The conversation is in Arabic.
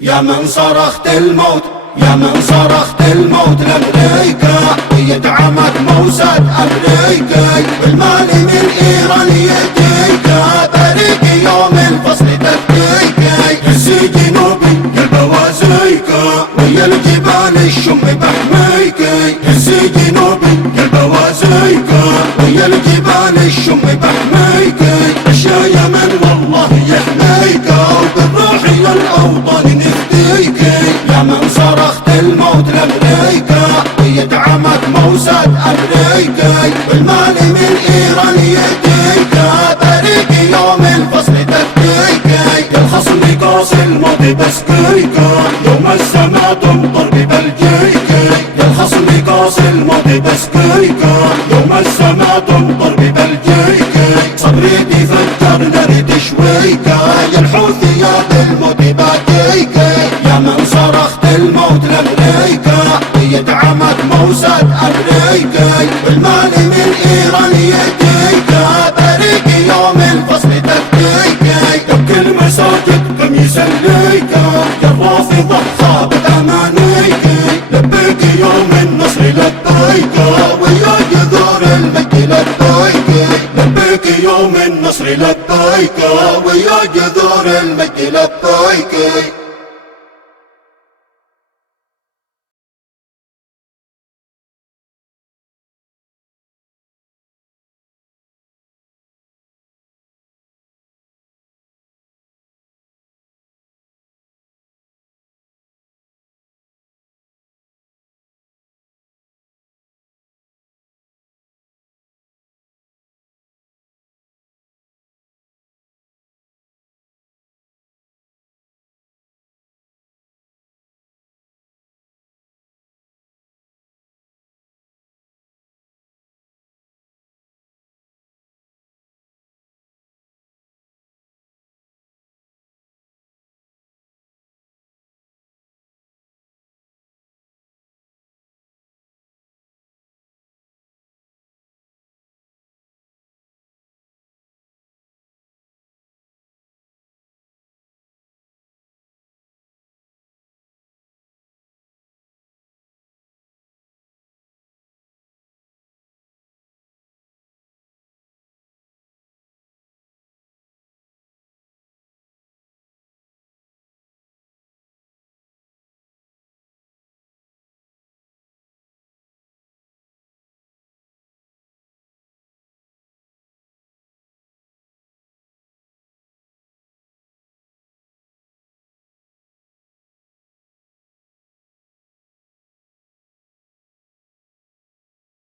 يا من صرخت الموت، يا من صرخت الموت لأمريكا، ويدعمك موساد أمريكي، بالمال من إيران يديك، بريق يوم الفصل تفديكي، هزي جنوبي كالبوازيكا، ويا الجبال الشم بحميكي، هزي جنوبي كالبوازيكا، ويا الجبال الشم بحميكي، عش يا يمن والله يحميكا، وبالروح يا الأوطان نفديكي، يا من صرخت الموت لأمريكا، ويدعمك موساد أمريكي، بالمال من إيران يديك، بريق يوم الفصل تفديكي، يا الخصم قاص الموت بسكيكا، يوم السما تمطر ببلجيكي، يا الخصم قاص الموت بسكيكا، يوم السما تمطر ببلجيكي، صبري بفجر نار تشويكا، يا الحوثي يا بالموت باكيكي، يا من صرخت الموت لأمريكا، ويدعمك موساد أمريكي، بالمال من إيران يديك، بريق يوم الفصل تفديكي، يبكي المساجد كم يسليكا، يا الرافضة خابت أمانيكي، لبيك يوم النصر لبيكا، ويا جذور المجد لبيكي، لبيك يوم النصر لبيكا، ويا جذور المجد لبيكي.